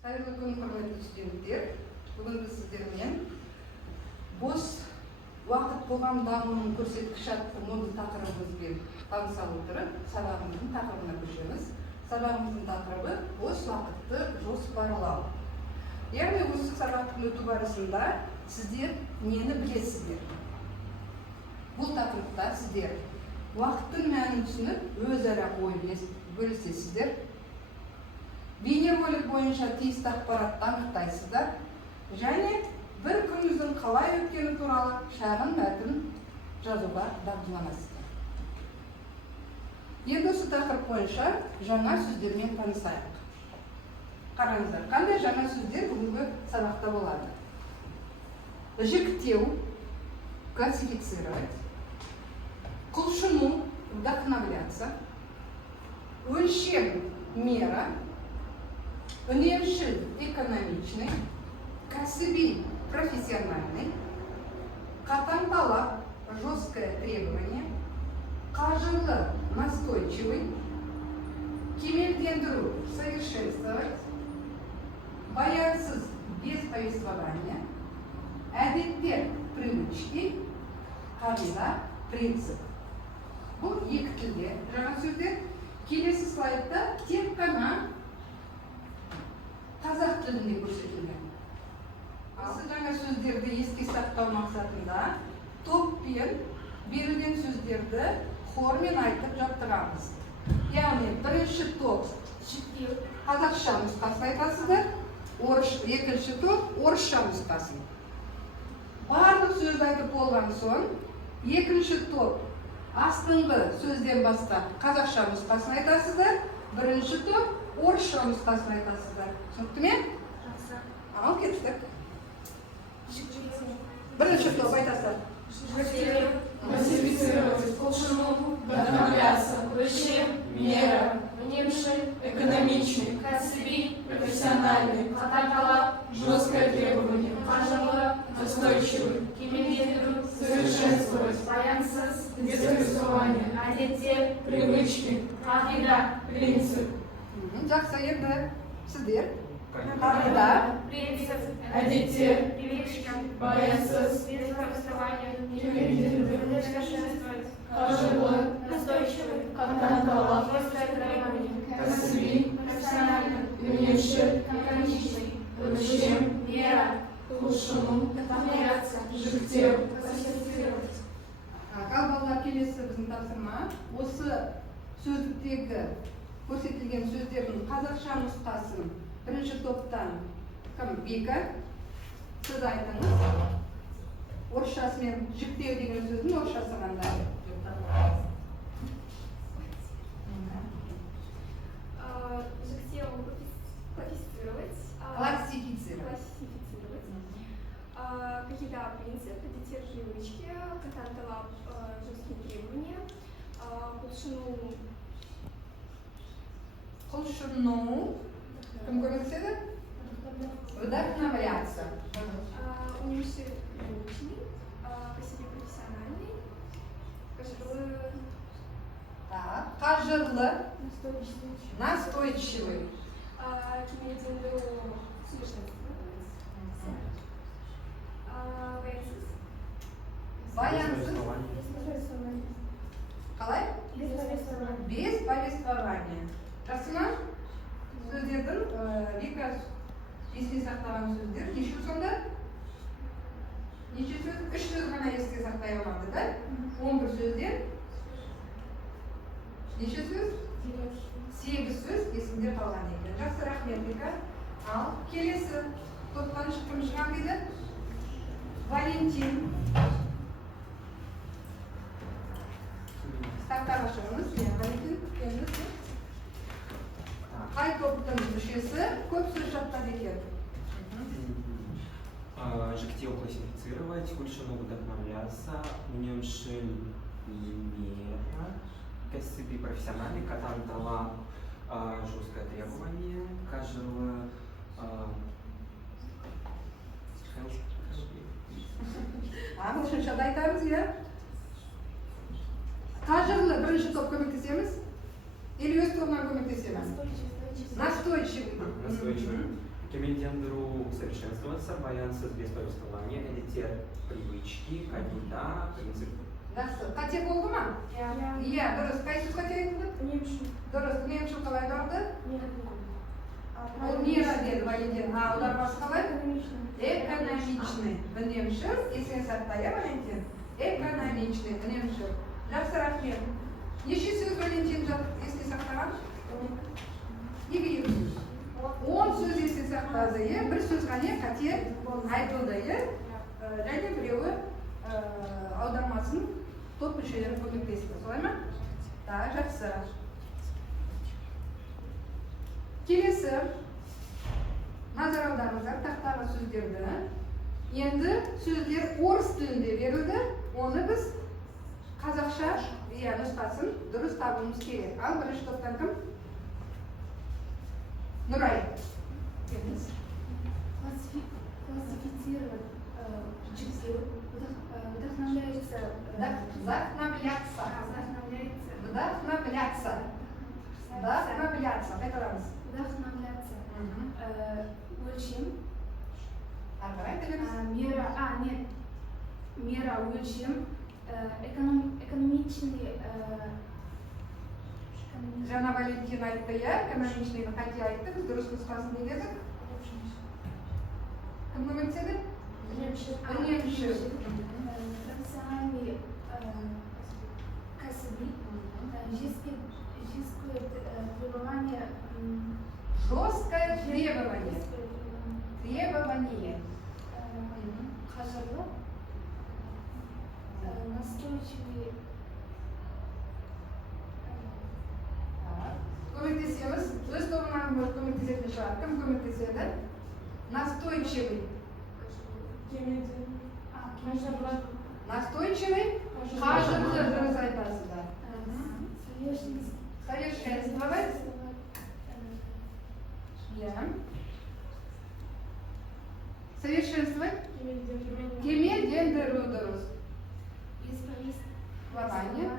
Қайырлы күн, құрметті студенттер. Бүгінгі сіздермен бос уақыт қоғам дамуының көрсеткіші атты модуль тақырыбымызбен таныса отырып, сабағымыздың тақырыбына көшеміз. Сабағымыздың тақырыбы бос уақытты жоспарлау. Яғни осы сабақтың өту барысында сіздер нені білесіздер? Бұл тақырыпта сіздер уақыттың мәнін түсініп, өзара ой бөлісесіздер. Бейнеролик бойынша тиісті ақпаратты анықтайсыздар және бір күніңіздің қалай өткені туралы шағын мәтін жазуға дағдыланасыздар. Енді осы тақырып бойынша жаңа сөздермен танысайық. Қараңыздар, қандай жаңа сөздер бүгінгі сабақта болады? Жіктеу, классифицировать, құлшыну, вдохновляться, өлшем, мера, үнемшіл, экономичный, кәсіби, профессиональный, қатаң талап, жесткое требование, қажырлы, настойчивый, кемелдендіру, совершенствовать, баянсыз, без повествования, әдеттер, привычки, қағида, принцип. Бұл екі тілде жаңа сөздер. Келесі слайдта тек қана қазақ тілінде көрсетілген. Осы жаңа сөздерді еске сақтау мақсатында топпен берілген сөздерді хормен айтып жаттығамыз. Яғни бірінші топ қазақша нұсқасын айтасыздар, екінші топ орысша нұсқасын. Барлық сөзді айтып болған соң, екінші топ астыңғы сөзден бастап қазақша нұсқасын айтасыздар, бірінші топ орысша нұсқасын айтасыздар. Түсінікті ме? Жақсы. Ал кеттік. Бірінші топ айтасыздар. Классифицировать, құлшыну, вдохновляться, өлшем, мера, үнемшіл, экономичный, кәсіби, профессиональный, қатаң талап, жесткое требование, қажырлы, настойчивый, кемелдендіру, совершенствовать, баянсыз, без повествования, әдеттер, привычки, қағида, принцип. Жақсы, енді сіздер қағида, принцип, әдеттер, привычки, баянсыз, без повествования, кемелдендіру, совершенствовать, қажырлы, настойчивый, қатаң талап, жесткое требование, кәсіби, профессиональный, үнемшіл, экономичный, өлшем, мера, құлшыну, вдохновляться, жіктеу, классифицировать. Ал балалар, келесі біздің тапсырма. Осы сөздіктегі көрсетілген сөздердің қазақша нұсқасын бірінші топтан кім? Бека, сіз айтыңыз. Орысшасымен жіктеу деген сөздің орысшасы қандай? Жіктеу, классифицировать. Какие-то принципы, әдеттер, привычки, қатаң талап, жесткие требования, Құлшыну, кім көмектеседі? Вдохновляться. Үнемшіл, кәсіби, профессиональный, Қажырлы, настойчивый, кемелдендіру, баянсыз, қалай? Без повествования. Жақсы ма? Сөздердің Вика еске сақтаған сөздер. Неше сонда? Неше сөз? 3 сөз ғана еске сақтай алмады, да? 11 сөзден. Неше сөз? 8 сөз есімде қалған екен. Жақсы, рахмет, Вика. Ал келесі топтан кім шығам дейді? Валентин. Стақтарға шығыңыз. Валентин, келіңіз. Қай топтың мүшесі көп сөз жаттады екен? Жіктеу, классифицировать, құлшыну, вдохновляться, үнемшіл, мера, кәсіби, профессиональный, қатаң талап, жесткое требование, қажырлы, Ағылшыншада айтамыз, иә? Қажырлы бірінші топ көмектесеміз? Или өз тобынан көмектесеміз? Настойчивый. Кемелдендеру усовершенствоваться, баянсыз без повествования, элитер привычки, кагида, принцип. Жақсы. Қате болды ма? Иә, дұрыс. Қайсысы қате айтылды? Дұрыс. Үнемшіл қалай барды? Ол мера деді Валентин. А, аудармасы қалай? Экономичный. Үнемшіл. Есен сақта, иә, Валентин? Экономичный. Үнемшіл. Жақсы, рахмет. Неше сөз Валентин еске сақтаған? Екі сөз. 10 сөз еске сақтады, иә? Бір сөз ғана қате айтылды, иә? Және біреуі аудармасын топ мүшелері көмектесті, солай ма? Так, жақсы. Келесі назар аударыңыздар тақтағы сөздерді. Енді сөздер орыс тілінде берілді, оны біз қазақша нұсқасын дұрыс табуымыз керек. Ал бірінші топтан кім? Нұрай. Классифицировать вдохновляется. Вдохновляться. Қайтарамыз. Вдохновляться. Өлшем. Арғарай тіліміз. Мера өлшем. Экономичный. Жаңа Валентин айтты, иә? Экономичныйны қате айтты, біз дұрыс нұсқасын не дедік? Кім көмектеседі? Үнемшіл. Профессиональный кәсіби. Жесткое требование. Жесткое требование. Требование. Қажырлы. Настойчивый. Көмектесеміз. Өз тобынан көмектесетін шығар. Кім көмектеседі? Настойчивый. Настойчивый. Қажырлы дұрыс айтасыздар. Совершенствовать. Совершенствовать. Кемелдендіру дұрыс. Повествование.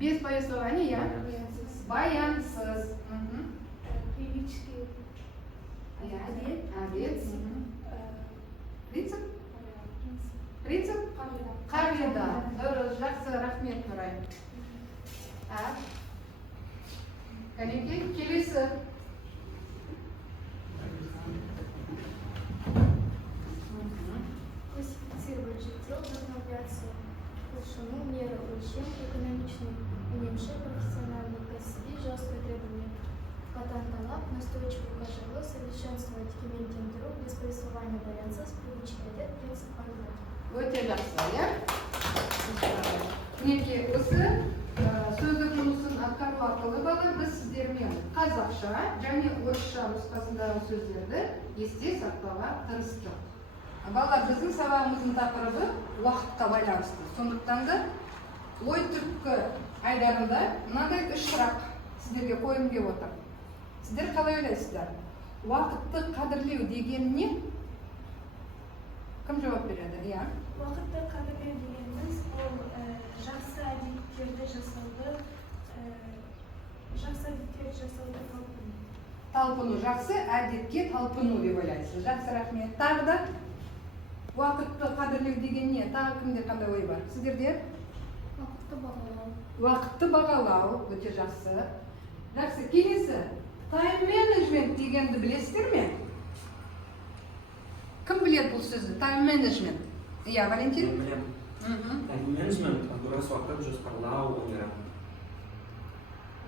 Без повествования, я? Баянсыз. Привычки. Обед. Принцип? Принцип? Қағида. Дұрыс, жақсы, рахмет, Нұрай. Кәнекей, келесі. Классифицировать житье, вдохновляться. Өлшему, мера, өлшем, экономичный, үнемші, профессиональный, кәсіби, жесткое требование. Қатаң талап, настойчивый, қажырлы, совершенствовать, кемелдендіру, без повествования, баянсыз, привычка, әдет, принцип, қағида. Өте жақсы, иә? Мінекей, осы сөздік жұмысын атқару арқылы бала біз сіздермен қазақша және орысша нұсқасындағы сөздерді есте сақтауға тырыстық. Балалар, біздің сабағымыздың тақырыбы уақытқа байланысты. Сондықтан да ой түрткі айдарында мынандай 3 сұрақ сіздерге қойым деп отыр. Сіздер қалай ойлайсыздар? Уақытты қадірлеу деген не? Кім жауап береді? Иә. Уақытты қадірлеу дегеніміз ол жақсы әдеттерді жасауды талпыну. Жақсы әдетке талпыну деп ойлайсыз. Жақсы, рахмет. Тағы да уақытты қадірлеу деген не? Тағы кімде қандай ой бар? Сіздерде? Уақытты бағалау. Өте жақсы. Жақсы, келесі. Тайм менеджмент дегенді білесіздер ме? Кім біледі бұл сөзді? Тайм менеджмент. Иә, Валентин? Тайм менеджмент дұрыс уақыт жоспарлау өнері.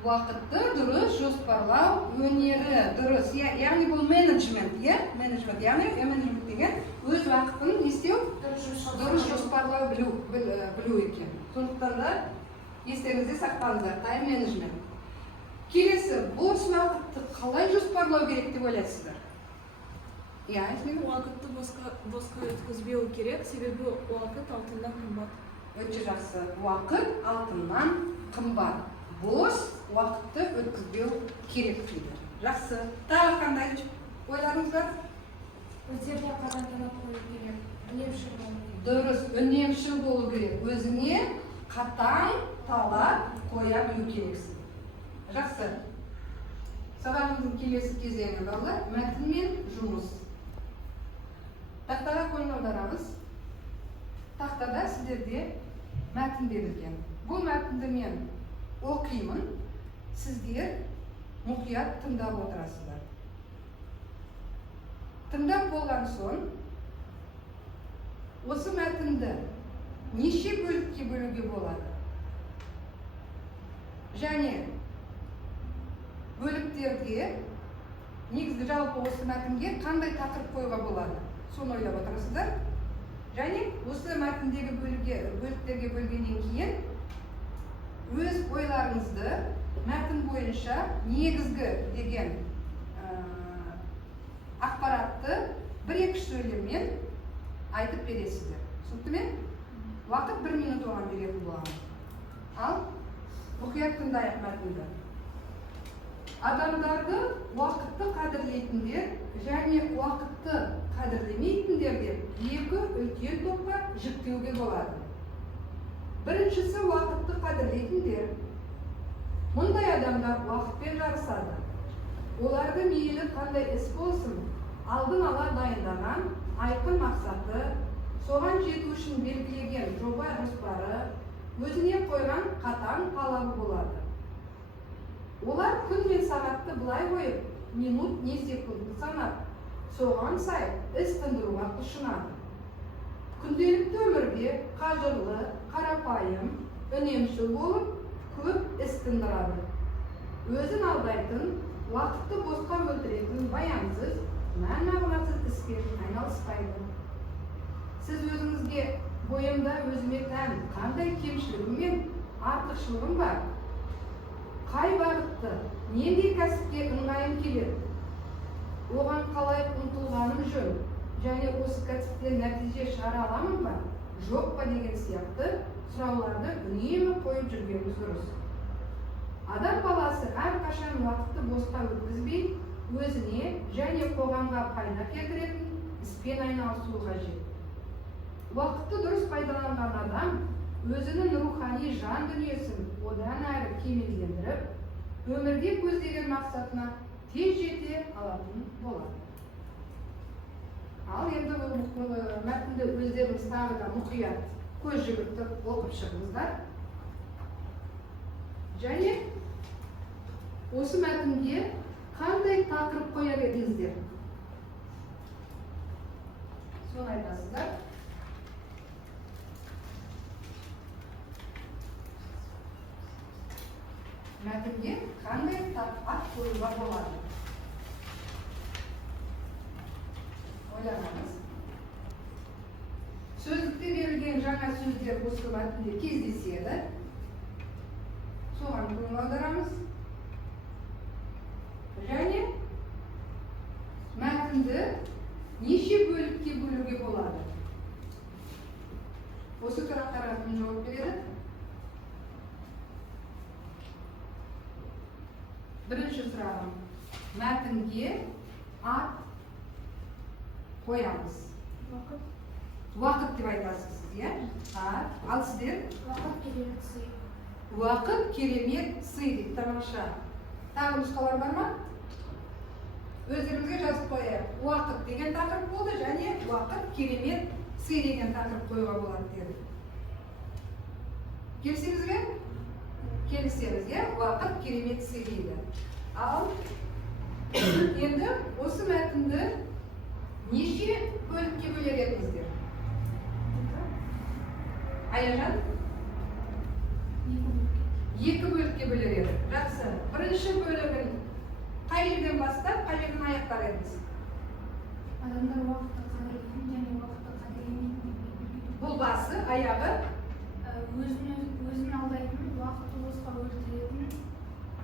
Уақытты дұрыс жоспарлау өнері. Дұрыс. Яғни бұл менеджмент, иә? Менеджмент. Яғни менеджмент деген өз уақытын не істеу? Дұрыс жоспарлау білу екен. Сондықтан да естеріңізде сақтаңыздар. Тайм менеджмент. Келесі, бос уақытты қалай жоспарлау керек деп ойлайсыздар? Иә, уақытты босқа өткізбеу керек, себебі уақыт алтыннан қымбат. Өте жақсы. Уақыт алтыннан қымбат. Бос уақытты өткізбеу керек дейді. Жақсы. Тағы қандай ойларыңыз бар? Өздеріне қатаң талап қою керек. Үнемшіл болу керек. Дұрыс, үнемшіл болу керек. Өзіңе қатаң талап қоя білу керексің. Жақсы. Сабағымыздың келесі кезеңі балалар мәтін мен жұмыс. Тақтаға көңіл аударамыз. Тақтада сіздерде мәтін берілген. Бұл мәтінді мен оқимын, сіздер мұқият тыңдап отырасыздар. Тыңдап болған соң, осы мәтінді неше бөлікке бөлуге болады? Және бөліктерге, негізгі жалпы осы мәтінге қандай тақырып қоюға болады? Соны ойлап отырасыздар. Және осы мәтіндегі бөліктерге бөлгеннен кейін өз ойларыңызды мәтін бойынша негізгі деген ақпаратты бір-екі сөйлеммен айтып бересіздер. Түсінікті ме? Уақыт 1 минут оған беретін боламын. Ал мұқият тыңдайық мәтінді. Адамдарды уақытты қадірлейтіндер және уақытты қадірлемейтіндер деп екі үлкен топқа жіктеуге болады. Біріншісі уақытты қадірлейтіндер. Мұндай адамдар уақытпен жарысады. Оларды мейлі қандай іс болсын, алдын ала дайындаған айқын мақсаты, соған жету үшін белгілеген жоба жоспары, өзіне қойған қатаң талабы болады. Олар күн мен сағатты былай қойып, минут не секундты санап, соған сай іс тындыруға құлшынады. Күнделікті өмірде қажырлы, қарапайым, үнемшіл болып, көп іс тындырады. Өзін алдайтын, уақытты босқа өлтіретін баянсыз, мән-мағынасыз іспен айналыспайды. Сіз өзіңізге бойымда өзіме тән қандай кемшілігім мен артықшылығым бар? Қай бағытты, нендей кәсіпке ыңғайым келеді? Оған қалай ұмтылғаным жөн? Және осы кәсіптен нәтиже шығара аламын ба? Жоқ па деген сияқты сұрауларды үнемі қойып жүргеніміз дұрыс. Адам баласы әрқашан уақытты босқа өткізбей, өзіне және қоғамға пайда келтіретін іспен айналысуы қажет. Уақытты дұрыс пайдаланған адам өзінің рухани жан дүниесін одан әрі кемелдендіріп, өмірде көздеген мақсатына тез жете алатын болады. Ал енді бұл мәтінді өздеріңіз тағы да мұқият көз жүгіртіп оқып шығыңыздар. Және осы мәтінге қандай тақырып қояр едіңіздер? Соны айтасыздар. Мәтінге қандай ат қоюға болады? Ойланыңыз. Сөздікте берілген жаңа сөздер осы мәтінде кездеседі. Соған көңіл аударамыз. Және мәтінді неше бөлікке бөлуге болады? Осы сұрақтарға кім жауап береді? Бірінші сұрағым, мәтінге ат қоямыз. Уақыт деп айтасыз, иә? Ал сіздер? Уақыт керемет сый. Уақыт керемет сый дейді, тамаша. Тағы нұсқалар бар ма? Өздеріңізге жазып қояйық. Уақыт деген тақырып болды, және уақыт керемет сый деген тақырып қоюға болады деді. Келісеміз бе? Келісеміз, иә? Уақыт керемет сый дейді. Ал енді осы мәтінді неше бөлікке бөлер едіңіздер? Аяжан? Екі бөлікке бөлер еді. Жақсы. Бірінші бөлігін қай жерден бастап, қай жерден аяқтар едіңіз? Адамдар уақытты қадірлейтін және уақытты қадірлемейтін. Бұл басы, аяғы? Өзін алдайтын, уақытты босқа өлтіретін,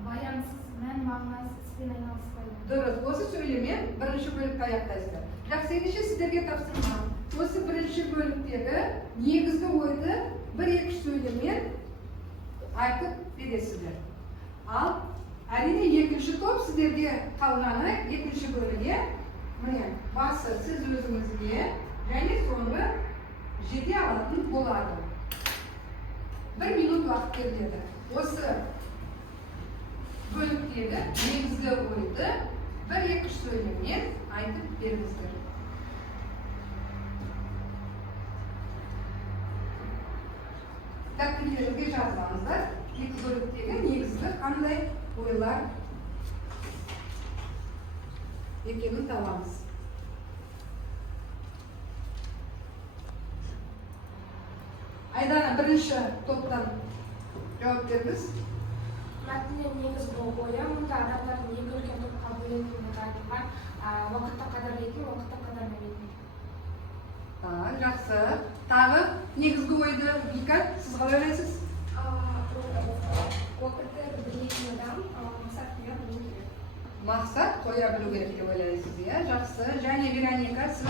баянсыз, мән-мағынасыз іспен айналыспайды. Дұрыс. Осы сөйлеммен бірінші бөлікті аяқтайсыздар. Жақсы, ендеше сіздерге тапсырма. Осы бірінші бөліктегі негізгі ойды бір-екі сөйлеммен айтып бересіздер. Ал әрине екінші топ сіздерге қалғаны екінші бөліге, міне, басы сіз өзіңізге және соңғы жете алатын болады. 1 минут уақыт беріледі. Осы bölüktегі негізгі ойды бір-екі сөйлеммен айтып беріңіздер. Тәкілерге жазғаныздар, екі бөліктегі негізгі қандай ойлар екенін табамыз. Айдана бірінші топтан жауап беріңіз. Мәтіннен негізгі ойы мұнда адамдардың екі үлкен топқа бөлінетіндігі айтылған, уақытты қадірлейтін, уақытты қадірлемейтін. Жақсы. Тағы негізгі ойды Вика, сіз қалай ойлайсыз? Уақытты білетін адам мақсат қоя білу керек. Мақсат қоя білу керек деп ойлайсыз, иә? Жақсы. Және Вероника, сіз?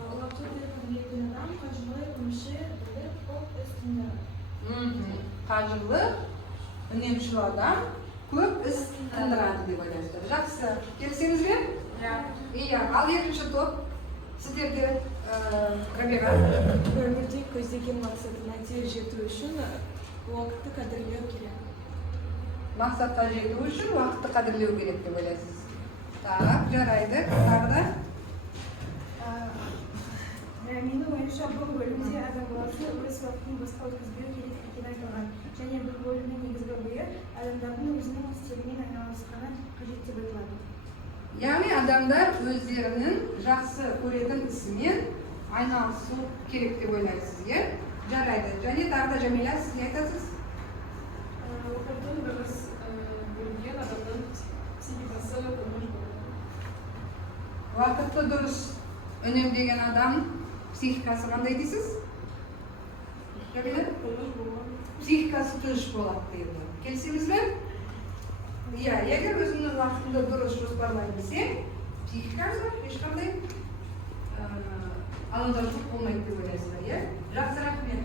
Уақытты білетін адам қажырлы, үнемшіл, біліп, көп іс тындырады. Қажырлы, үнемшіл адам көп іс тындырады деп ойлайсыздар. Жақсы. Келісеңіз бе? Иә. Ал екінші топ сіздерде Рабиға. Өмірде көздеген мақсатына тез жету үшін уақытты қадірлеу керек. Мақсатқа жету үшін уақытты қадірлеу керек деп ойлайсыз. Так, жарайды. Тағы да? Менің ойымша бұл бөлімде адам баласы өз уақытын босқа өткізбеу керек екені айтылған. Және бұл бөлімнің негізгі ойы адамдардың өзінің істерімен айналысқаны қажет деп айтылады. Яғни адамдар өздерінің жақсы көретін ісімен айналысу керек деп ойлайсыз, иә? Жарайды. Және тағы да Жәмила, сіз не айтасыз? Уақытын дұрыс бөлген адамның психикасы тыныш болады. Уақытты дұрыс үнемдеген адам психикасы қандай дейсіз? Жәмила? Психикасы тыныш болады дейді. Келісеміз бе? Иә, егер өзіңнің уақытыңды дұрыс жоспарлай білсең, психикасы ешқандай алаңдаушылық болмайды деп ойлайсыздар, иә? Жақсы, рахмет.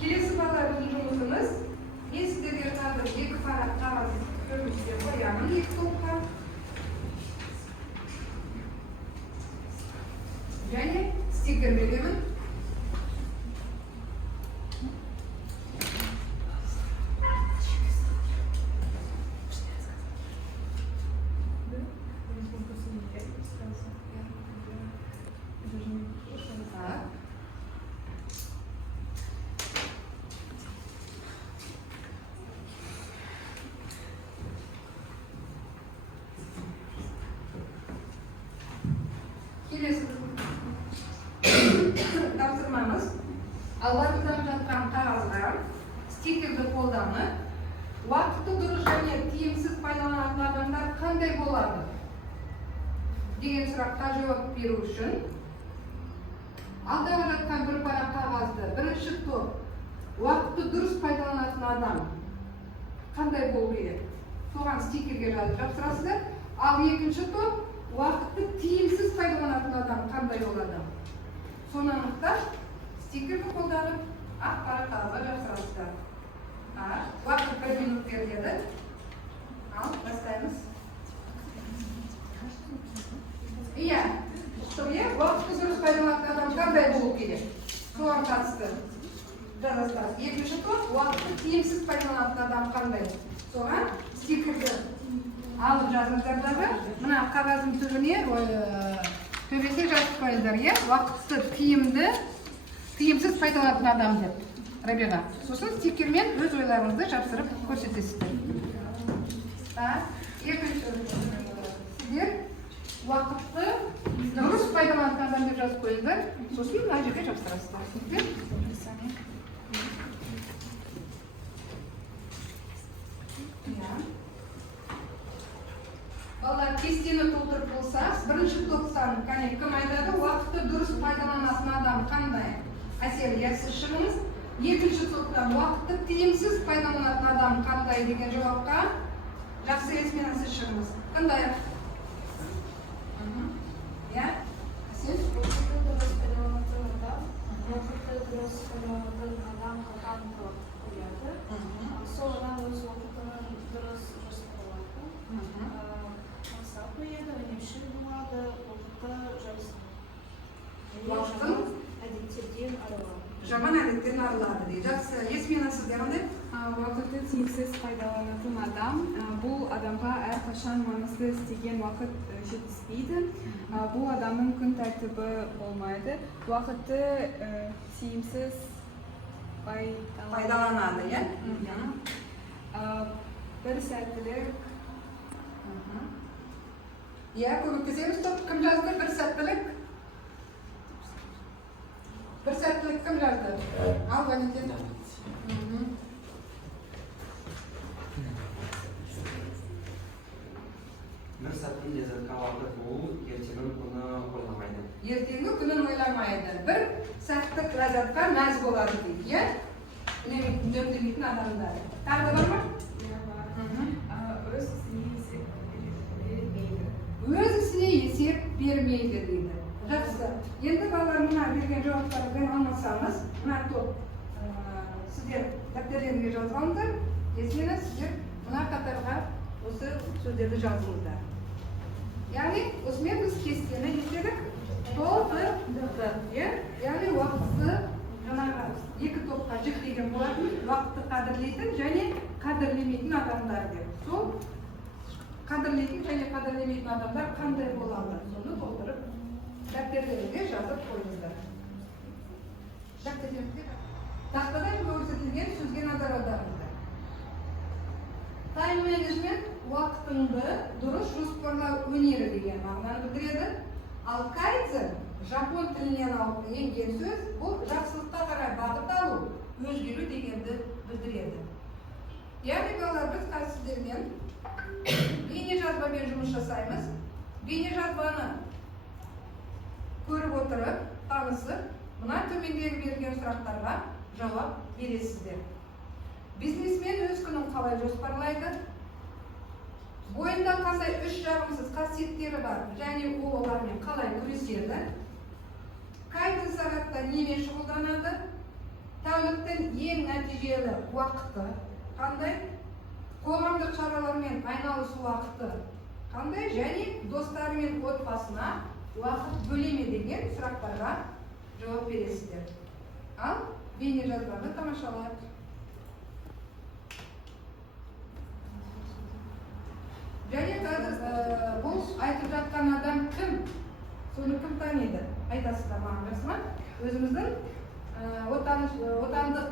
Келесі бала біздің жұмысымыз. Мен сіздерге қазір екі парақ қағаз көрсетіп қоямын екі топқа. Және стикер беремін. Келесі тапсырмамыз. Алдарыңызда жатқан қағазға стикерді қолданып, уақытты дұрыс және тиімсіз пайдаланатын адамдар қандай болады деген сұраққа жауап беру үшін алдағы жатқан бір парақ қағазды бірінші топ уақытты дұрыс пайдаланатын адам қандай болу керек? Соған стикерге жазып жапсырасыздар. Ал екінші топ уақытты тиімсіз пайдаланатын адам қандай болады? Соны анықтап, стикерді қолданып, ақ парақ қағазға жапсырасыздар. Уақыт 1 минут беріледі. Ал, бастаймыз. Иә, уақытты дұрыс пайдаланатын адам қандай болу керек? Соған қатысты жазасыздар. Екінші топ уақытты тиімсіз пайдаланатын адам қандай? Соған стикерді алып жазыңыздар. Мына қағаздың түбіне төбесіне жазып қойыңыздар, иә? Уақытты тиімсіз пайдаланатын адам деп. Рабиға. Сосын стикермен өз ойларыңызды жапсырып көрсетесіздер. Екінші сіздер уақытты дұрыс пайдаланатын адам деп жазып қойыңыздар. Сосын мына жерге жапсырасыздар. Балалар, кестені толтырып болсақ, бірінші топтан кім айтады? Уақытты дұрыс пайдаланатын адам қандай? Әсел, сіз шығыңыз. Екінші топтан уақытты тиімсіз пайдаланатын адам қандай деген жауапқа жақсы есмен сіз шығыңыз. Қандай? Иә? Әсел? Уақытты дұрыс пайдаланатын адам, уақытты дұрыс пайдаланатын адам қалған қояды. Сол адам өз уақытын дұрыс жоспарлайды. Мақсат қояды, үнемшіл болады, уақытты Уақытын әдеттерден арылады. Жаман әдеттен арылады Жақсы, Есмина сізге қандай? Уақытты тиімсіз пайдаланатын адам бұл адамға әрқашан маңызды істеген уақыт жетіспейді. Бұл адамның күн тәртібі болмайды. Уақытты тиімсіз Пайдаланады, иә? Бір сәттілік. Иә, көмектесеміз. Топ, кім жазды? Бір сәттілік. Бір сәттілік кім жазды? Ал, Валентин. Bir saatin lezzetli vakit bu ertegen kuni oylamaydi. Ертеңгі күнін ойламайды. Бір сәттік ләззатқа мәз болады дейді, иә? Үнемдемейтін адамдар. Тағы да бар ма? Өз Өз ісіне есеп бермейді дейді. Жақсы. Енді балалар мына берген жауаптардан алмасаңыз, мына топ сіздер дәптерлеріңе жазғандар, Есмина сіздер мына қатарға осы сөздерді жазыңыздар. Яғни, осымен біз кестені естедік, толтырдық. Яғни, уақытты жаңағы екі топқа жіктеген болатын, уақытты қадірлейтін және қадірлемейтін адамдар деп. Сол қадірлейтін және қадірлемейтін адамдар қандай болады? Соны толтырып, дәптерлеріңізге жазып қойыңыздар. Тақтада көрсетілген сөзге назар аударыңыздар. Тайм менеджмент уақытыңды дұрыс жоспарлау өнері деген мағынаны білдіреді. Ал кайдзен жапон тілінен алып енген сөз, бұл жақсылыққа қарай бағыт алу, өзгеру дегенді білдіреді. Яғни балалар, біз қазір сіздермен бейнежазбамен жұмыс жасаймыз. Бейнежазбаны көріп отырып, танысып, мына төмендегі берген сұрақтарға жауап бересіздер. Бизнесмен өз күнін қалай жоспарлайды? Бойында қандай үш жағымсыз қасиеттері бар және олармен қалай күреседі? Кайдзен сағатта немен шұғылданады? Тәуліктің ең нәтижелі уақыты қандай? Қоғамдық шаралармен айналысу уақыты қандай? Және достары мен отбасына уақыт бөлеме деген сұрақтарға жауап бересіздер. Ал бейнежазбаны тамашалайық. Және қазір бұл айтып жатқан адам кім? Соны кім таниды? Айтасыздар маған, жақсы ма? Өзіміздің отандық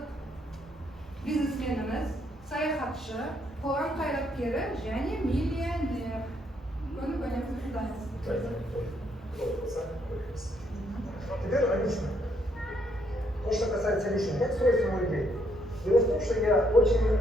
бизнесменіміз, саяхатшы, қоғам қайраткері және миллионер. Оны бәлеміз тыңдаймыз. Теперь о личном. То, что касается личного, как строится мой день. Дело в том, что я очень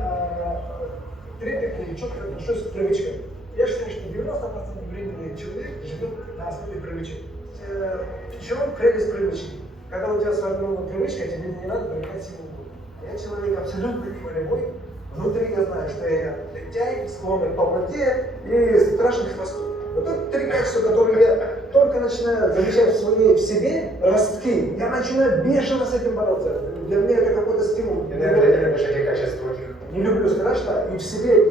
трепетно и четко отношусь к привычкам. Я считаю, что 90% времени человек живет на основе привычек. В чем прелесть привычки? Когда у тебя сформирована привычка, тебе не надо применять силу воли. Я человек абсолютно не волевой. Внутри я знаю, что я лентяй, склонный к полноте и страшный хвосту. Вот это три качества, которые я только начинаю замечать в себе ростки, я начинаю бешено с этим бороться. Для меня это какой-то стимул. Не люблю страшно и в себе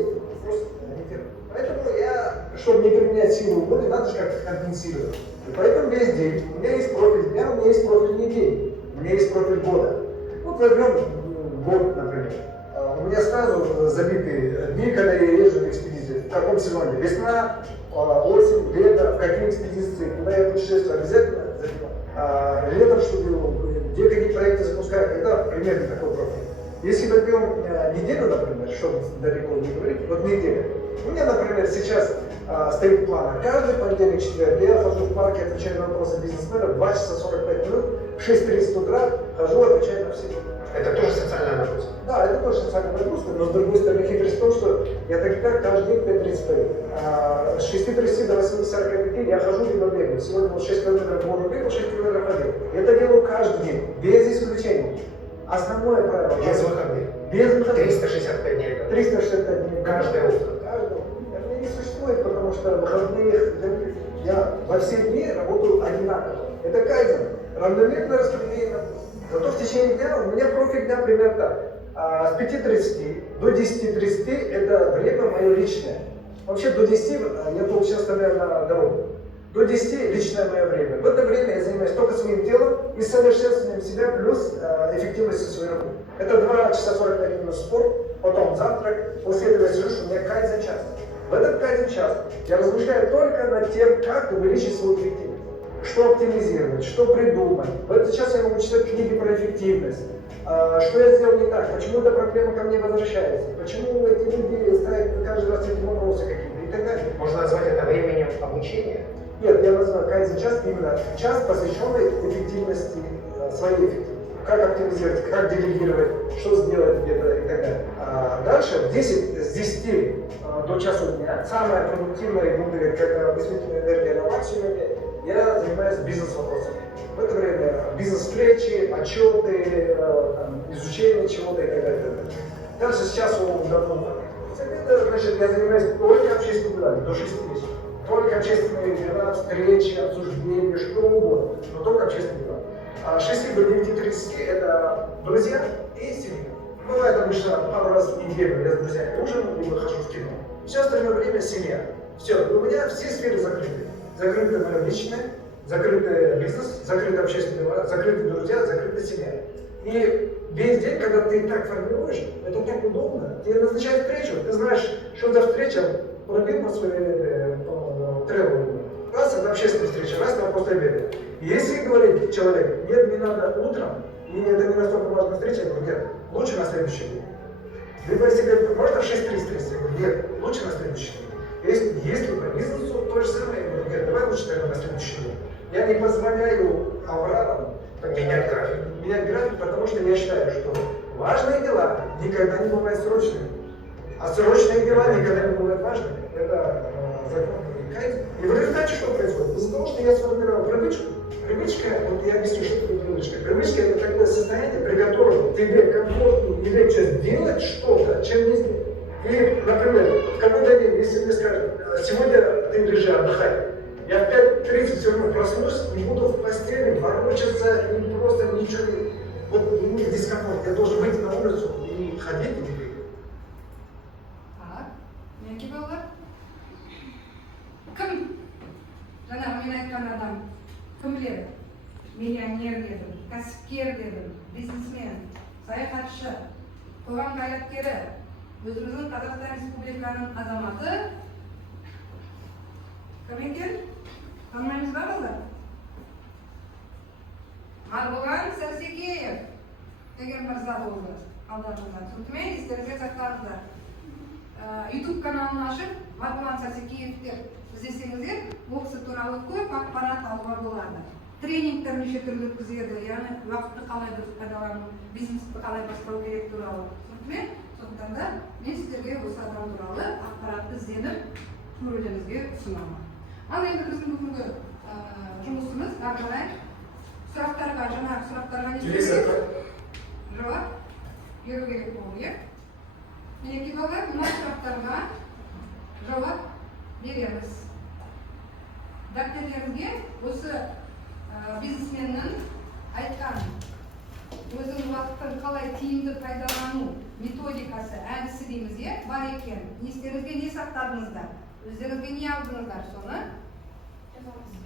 просто имитирую. Поэтому я, чтобы не применять силу воли, надо же как-то компенсировать. И поэтому весь день у меня есть профиль дня, у меня есть профиль недели, у меня есть профиль года. Вот возьмем год, например. У меня сразу забиты дни, когда я езжу на экспедиции. В каком сезоне? Весна, осень, лето, в какие экспедиции, куда я путешествую, обязательно забиваю. Летом что делаю, где какие проекты запускаю, это примерно такой профиль. Если возьмем неделю, например, чтобы далеко не говорить, вот неделя. У меня, например, сейчас стоит план. Каждый понедельник, четверг я хожу в парке, отвечаю на вопросы бизнесменов, 2 часа 45 минут, в 6:30 утра хожу, отвечаю на все вопросы. Это тоже социальная нагрузка? Да, это тоже социальная нагрузка, но с другой стороны хитрость в том, что я так и так каждый день 5:30 пою. С 6:30 до 8:45 я хожу либо бегаю. Сегодня вот 6 километров в гору бегал, 6 километров ходил. Это делаю каждый день, без исключения. Основное правило. Без выходных? Без выходных. 365 дней. 365 дней. Каждое утро? Каждое утро. Это не существует, потому что выходных я во все дни работаю одинаково. Это кайдзен. Равномерное распределение нагрузки. Зато в течение дня у меня профиль дня примерно так. С 5:30 до 10:30 это время мое личное. Вообще до 10 я полчаса оставляю на дорогу. До 10 личное мое время. В это время я занимаюсь только своим телом и совершенствованием себя плюс эффективностью своей работы. Это 2 часа 45 минут спорт, потом завтрак, после этого я сижу, что у меня кайдзен час. В этот кайдзен час я размышляю только над тем, как увеличить свою эффективность. Что оптимизировать, что придумать. В этот час я могу читать книги про эффективность. Что я сделал не так, почему эта проблема ко мне возвращается, почему эти люди ставят каждый раз эти вопросы какие-то и так далее. Можно назвать это временем обучения? Нет, я называю кайдзен час именно час, посвященный эффективности, своей эффективности. Как оптимизировать, как делегировать, что сделать где-то и так далее. Дальше с 10 до часу дня, самое продуктивное, буду говорить, как высветленная энергия на максимуме, я занимаюсь бизнес-вопросами. В это время бизнес-встречи, отчеты, изучение чего-то и так далее. Дальше с часу до 2. Значит, я занимаюсь только общественными делами, до 6 вечера. Только общественные дела, встречи, обсуждения, что угодно, но только общественные дела. А 6 до 9:30 это друзья и семья. Бывает обычно пару раз в неделю я с друзьями ужинаю, либо хожу в кино. Все остальное время семья. Все, у меня все сферы закрыты. Закрыто мое личное, закрытый бизнес, закрыты общественные дела, закрыты друзья, закрыта семья. И весь день, когда ты так формируешь, это так удобно. Тебе назначают встречу, ты знаешь, что за встреча, пробил по своей требованию. Раз это общественная встреча, раз это после обеда. Если говорит человек, нет, не надо утром, и это не настолько важная встреча, я говорю, нет, лучше на следующий день. Либо если говорит, можно в 6:30, я говорю, нет, лучше на следующий день. Если по бизнесу то же самое, я говорю, нет, давай лучше тогда на следующий день. Я не позволяю обратно менять график. Менять график, потому что я считаю, что важные дела никогда не бывают срочными. А срочные дела никогда не бывают важными. Это закон кайдзен. И в результате что происходит? Из-за того, что я сформировал привычку, привычка, вот я объясню, что такое привычка. Привычка — это такое состояние, при котором тебе комфортно и легче сделать что-то, чем не сделать. И, например, в какой-то день, если мне скажут, сегодня ты лежи, отдыхай, я в 5:30 все равно проснусь, не буду в постели ворочаться, и просто ничего не... Вот мне дискомфорт, я должен выйти на улицу и ходить, и двигаться. Так, неге балалар? Кім? Жаңағы мен айтқан адам кім біледі? Миллионер дедім, кәсіпкер дедім, бизнесмен, саяхатшы, қоғам қайраткері, өзіміздің Қазақстан Республиканың азаматы. Кім екен? Танымаймыз ба балалар? Марғұлан Сәрсекеев деген мырза болды алдарыңыздан. Сонымен естеріңізге сақтаңыздар. YouTube каналын ашып, Марғұлан Сәрсекеев деп іздесеңіздер, ол кісі туралы көп ақпарат алуға болады. Тренингтер неше түрлі өткізеді, яғни уақытты қалай дұрыс пайдалану, бизнесті қалай бастау керек туралы. Сондықтан да мен сіздерге осы адам туралы ақпаратты ізденіп көруіңізге ұсынамын. Ал енді біздің бүгінгі жұмысымыз ары қарай сұрақтарға, жаңағы сұрақтарға не керек? Жауап беру керек болды, иә? Мінекей балалар, мына сұрақтарға жауап береміз. Дәптерлеріңізге осы бизнесменнің айтқан өзінің уақытын қалай тиімді пайдалану методикасы, әдісі дейміз, бар екен. Естеріңізге не сақтадыңыздар? Өздеріңізге не алдыңыздар соны?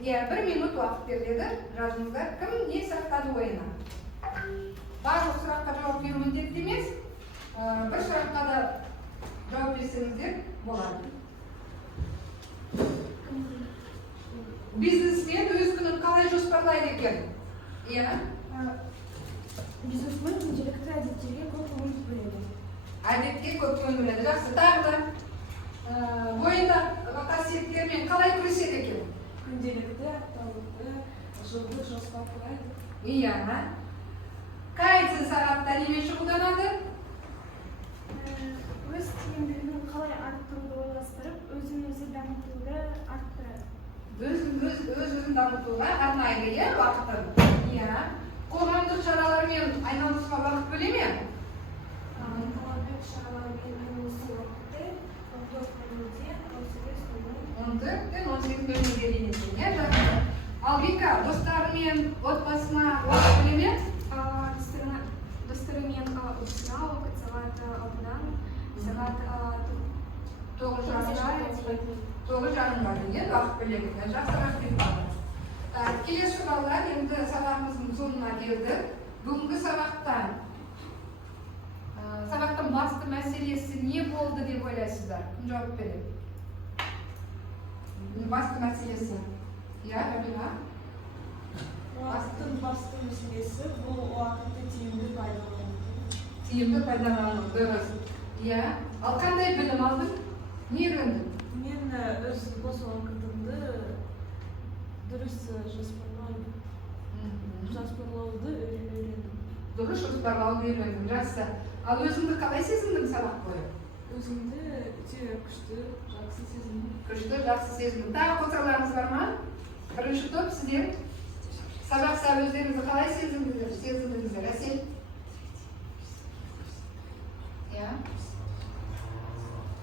1 минут уақыт беріледі, жазыңыздар. Кім не сақтады ойына? Барлық сұраққа жауап беру міндетті емес, бір сұраққа да жауап берсеңіздер болады. Бизнесмен өз күнін қалай жоспарлайды екен? Бизнесмен күнделікті әдеттерге көп көңіл бөледі. Әдетке көп көңіл бөледі. Жақсы, тағы да бойында қасиеттермен қалай күреседі екен? Күнделікті, апталықты, жылды жоспар құрайды. Иә. Кайдзен сағатта немен шұғылданады? Өз тиімділігін қалай арттыруды ойластырып, өзін-өзі дамытуды арттырады. Өз-өзін дамытуға арнайды, уақытын? Иә. Қоғамдық шаралармен айналысуға уақыт бөле ме? Қоғамдық шаралармен айналысу уақыты 14-18 дейін екен. Ал Вика, достарымен отбасына уақыт бөле ме? Достарымен отбасына уақыт сағат 6-дан сағат 9:30-ға дейін уақыт бөледі. Жақсы, рахмет. Келесі балалар, енді сабағымыздың соңына келдік. Бүгінгі сабақта болды деп ойлайсыздар? Кім жауап береді? Басты мәселесі. Иә, Рабиға? Уақыттың басты мәселесі бұл уақытты тиімді пайдалану. Тиімді пайдалану, дұрыс. Иә. Ал қандай білім алдың? Не үйрендің? Мен өз бос уақытымды дұрыс жоспарлауды үйрендім. Дұрыс жоспарлауды үйрендің, жақсы. Ал өзіңді қалай сезіндің сабақ бойы? Өзімді өте күшті, жақсы сезіндім. Күшті, жақсы сезіндің. Тағы қосарларыңыз бар ма? Бірінші топ сіздер. Сабақта өздеріңізді қалай сезіндіңіздер? Әсел? Иә.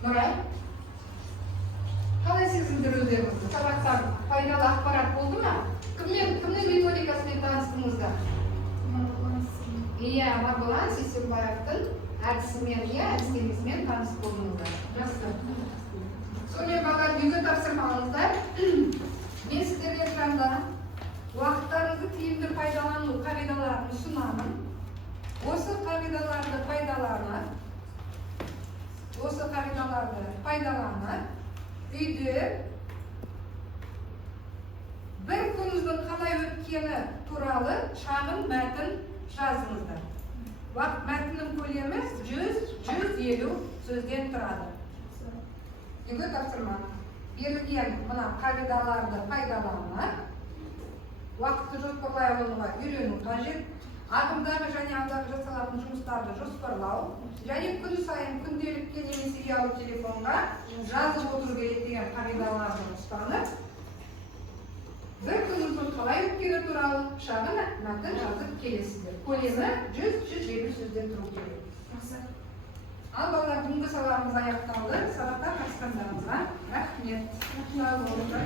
Нұрай? Қалай сезіндіңіздер өздеріңізді? Сабақта пайдалы ақпарат болды ма? Кімнің методикасымен таныстыңыздар? Иә, Марғұлан Сейсенбаевтың әдісімен, әдістемесімен таныс болдыңыздар. Жақсы. Сонымен балалар, үйге тапсырмаңыздар. Мен сіздерге экранда уақыттарыңызды тиімді пайдалану қағидаларын ұсынамын. Осы қағидаларды пайдаланып, үйде бір күніңіздің қалай өткені туралы шағын мәтін жазыңыздар. Мәтіннің көлемі 100-150 сөзден тұрады. Үйге тапсырма. Берілген мына қағидаларды пайдаланып, уақытты жоспарлай алуға үйрену қажет. Ағымдағы және алдағы жасалатын жұмыстарды жоспарлау және күн сайын күнделікке немесе ұялы телефонға жазып отыру керек деген қағидаларды ұстанып, бір күніңіздің қалай өткені туралы шағын мәтін жазып келесіздер. Көлемі 100-150 сөзден тұру керек. Ал балалар, бүгінгі сабағымыз аяқталды. Сабаққа қатысқандарыңызға рахмет. Сау болыңыздар.